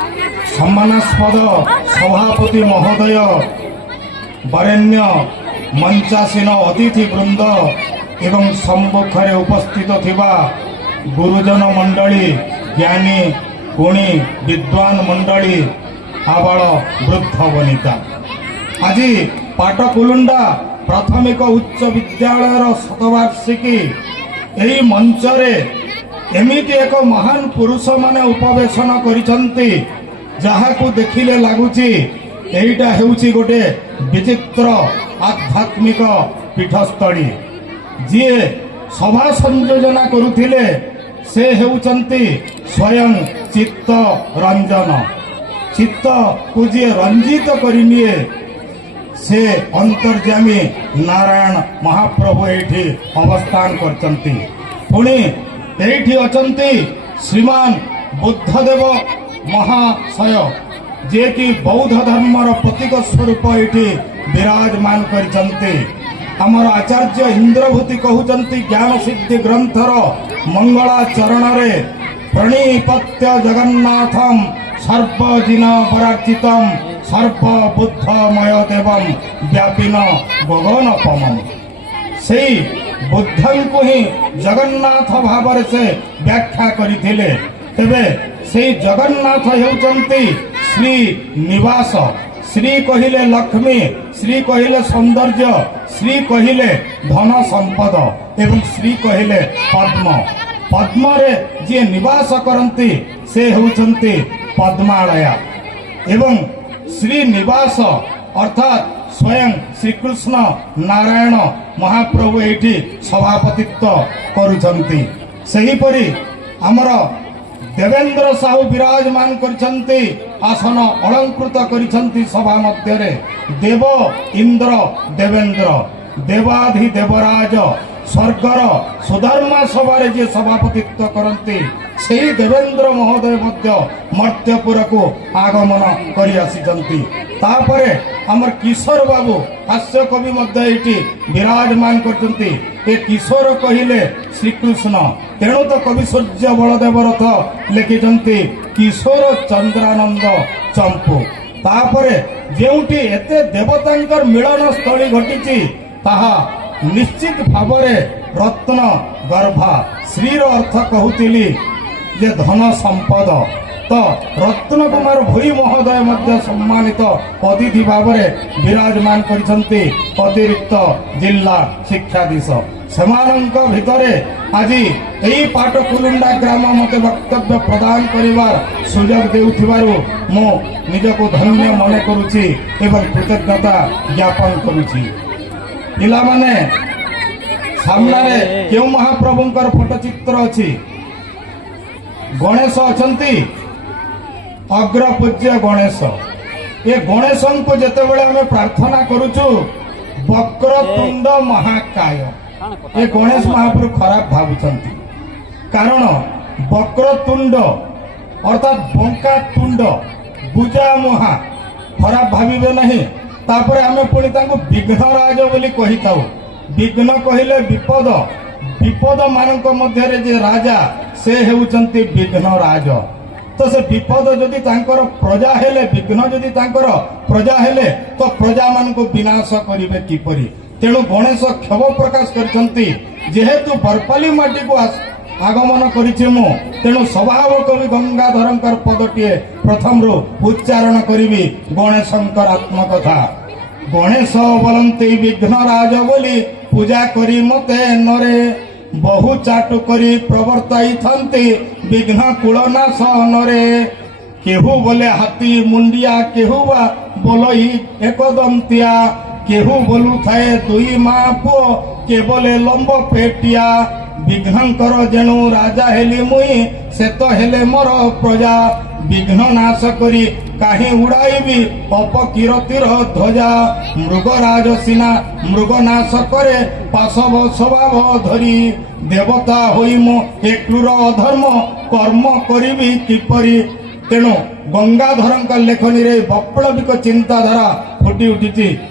सम्मानास्पद सभापति महोदय वरेण्य मंचासीन अतिथि वृंद एवं सम्मुखरे उपस्थित थिबा गुरुजन मंडली ज्ञानी गुणी विद्वान मंडली आबाल वृद्ध वनिता आज पाटकुलुंडा प्राथमिक उच्च विद्यालय शतवार्षिकी यही मंचरे एमिति एक महान पुरुष माने उपवेशन करिसंती जहाकू देखिले लागुची एटा हेउची गोटे विचित्र आध्यात्मिक पीठस्थली जी सभा संयोजना करुथिले से हेउचंती स्वयं चित्त रंजन चित्त को जी रंजित करिनिए से अंतर्यामी नारायण महाप्रभु एठी अवस्थान करचंती पुणी एठी अचंती श्रीमान बुद्धदेव महाशय जे कि बौद्ध धर्मर प्रतीक स्वरूप एठी विराजमान करचंती आमर आचार्य इंद्रभूति कहउचंती ज्ञान सिद्धि ग्रंथर मंगलाचरण रे प्रणिपत्य जगन्नाथम सर्वजिन परार्चितम सर्वबुद्धमय देवम व्यापिन गगनपमम से बुद्धं को ही जगन्नाथ भाव से व्याख्या करथिले तेबे से जगन्नाथ हेउचंती श्री निवास श्री कहिले लक्ष्मी श्री कहिले सौंदर्य श्री कहिले धन संपद एवं श्री कहिले पद्म पद्म रे जे निवास करंती से हेउचंती पद्मालया एवं श्री निवास अर्थात स्वयं श्री कृष्ण नारायण महाप्रभु एठी सभापतित्व करुछंती सही परी हमर देवेंद्र साहू विराजमान करछंती आसन अलंकृत करछंती सभा मध्य रे देव इंद्र देवेंद्र देवाधि देवराज स्वर्गर सुधर्मा सभा जे सभापतित्व करती से देवेंद्र महोदय मध्य मर्त्यपुर को आगमन करि आसिचंती तापरे हमर किशोर बाबू हास्य कवि मध्य एठी विराजमान करचंती ए किशोर कहिले श्रीकृष्ण तेणु तो कवि सूर्य बलदेव रथ लिखिचंती किशोर चंद्रानंद चंपू तापरे जेउठी एते देवतांकर मिलन स्थली घटिची ताहा निश्चित भावरे रत्न गर्भा श्रीर अर्थ कहूतिली जे धन संपद तो रत्न कुमार भोई महोदय मध्य सम्मानित अतिथि भावरे विराजमान करिसंती अतिरिक्त जिला शिक्षाधीश सेमानंक भितरे आज एई पाटकुलुंडा ग्राम मते वक्तव्य प्रदान करिवार सुयोग देउथिबारु मो निजको धन्य मने करूची एवं कृतज्ञता ज्ञापन करूची पिला माने सामने क्यों महाप्रभुंकर फोटोचित्र अच्छी गणेश अछंती अग्र पूज्य गणेश ये गणेश को जेते बेले हमें प्रार्थना करूचु वक्रतुंड महाकाय ये गणेश महाप्रभु खराब भावुचंती कारण वक्रतुंड अर्थात बंका तुंड बुजा मुहा खराब भाविबे नहीं तापरे हमें पुणी तांको विघ्नराज बोली कहि थाउ विघ्न कहिले विपद विपद मानक मध्य जे राजा से हेउचंती विघ्नराज तो से विपद जदि तांकर प्रजा हेले विघ्न जदि तांकर प्रजा हेले तो प्रजा मान को विनाश करिवे किपरि तेणु गणेश क्षोभ प्रकाश करछंती जेहेतु बरपाली माटी को आगमन करिछे मो तेणु स्वभाव कवि गंगाधरंकर पदटिए प्रथम रो उच्चारण करिवि गणेशंकर आत्मकथा गणेश बोलंती विघ्नराज बोली पूजा करी मते नरे बहु चाटु करी प्रवर्ताई थंती विघ्न कुलनाश नरे केहू बोले हाथी मुंडिया केहू बा बोलई एकदंतिया केहू बोलू थाए दुई माँ पुओ के बोले लंब पेटिया विघ्नकर जेणु राजा हेली मुई से तो हेले मोर प्रजा विघ्न नाश करी काहे उड़ाइबी अपकीरतिर ध्वजा मृगराज सिना मृग नाश करे पाशव स्वभाव धरी देवता होई मो ए क्रूर अधर्म कर्म करिबी किपरि तेणु गंगाधरंकर लेखनी रे वैप्लविक चिंताधारा फुटी उठी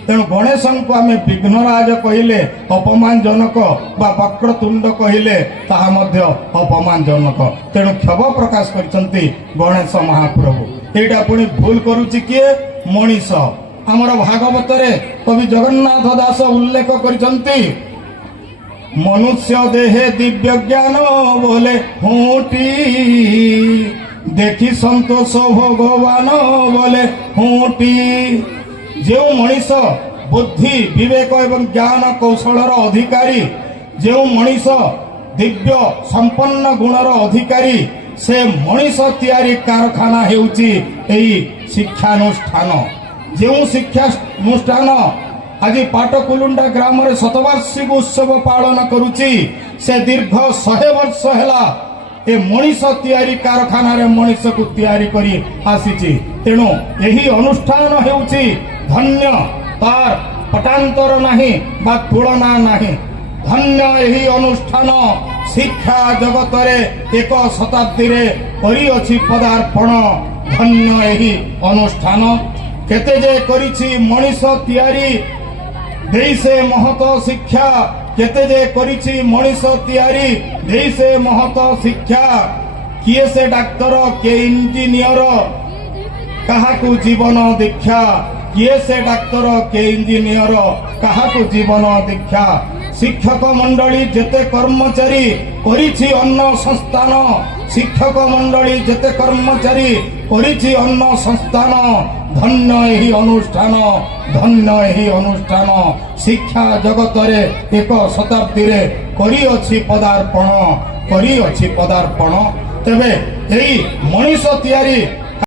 तेणु गणेश को आम विघ्नराज कहले अपमानजनक बा वक्रतुंड कहले ताहा मध्य अपमानजनक तेणु क्षोभ प्रकाश करछंती गणेश महाप्रभु। एटा पुणी भूल करुछि किए मनीष आमर भागवत रे कवि जगन्नाथ दास उल्लेख करछंती मनुष्य देहे दिव्य ज्ञान बोले हुटी देखी संतोष भगवान बोले हुटी। जो मनीष बुद्धि विवेक एवं ज्ञान कौशलर अधिकारी जो मनीष दिव्य संपन्न गुणर अधिकारी से मनीष तैयारी कारखाना हेउची एई शिक्षानुष्ठान। जो शिक्षानुष्ठान आज पाटकुलुंडा ग्राम रे शतवार्षिक उत्सव पालन करुची से दीर्घ 100 वर्ष हैला ए मनीष तैयारी कारखाना रे मनीष को तैयारी करी आसीची। तेणु यही अनुष्ठान हेउची धन्य तार पटांतर नाही बा तुलना नाही। धन्य यही अनुष्ठान शिक्षा जगत रे 1 शताब्दी रे करी अछि पदार्पण। धन्य यही अनुष्ठान केते जे करिछि मनीष तैयारी देई से महत शिक्षा केते जे करिछि मनीष तैयारी देई से महत शिक्षा। किए से डाक्तर के इंजीनियर काहाकू जीवन दीक्षा किए से डाक्तर के इंजीनियर काहाकू जीवन दीक्षा। शिक्षक मंडली जेते कर्मचारी करिछि अन्न संस्थान शिक्षक मंडली जेते कर्मचारी करिछि अन्न संस्थान। धन्य यही अनुष्ठान धन्य यही अनुष्ठान शिक्षा जगत रे 1 शताब्दी रे करी अछि पदार्पण करी अछि पदार्पण। तेबे एही मनीष तैयारी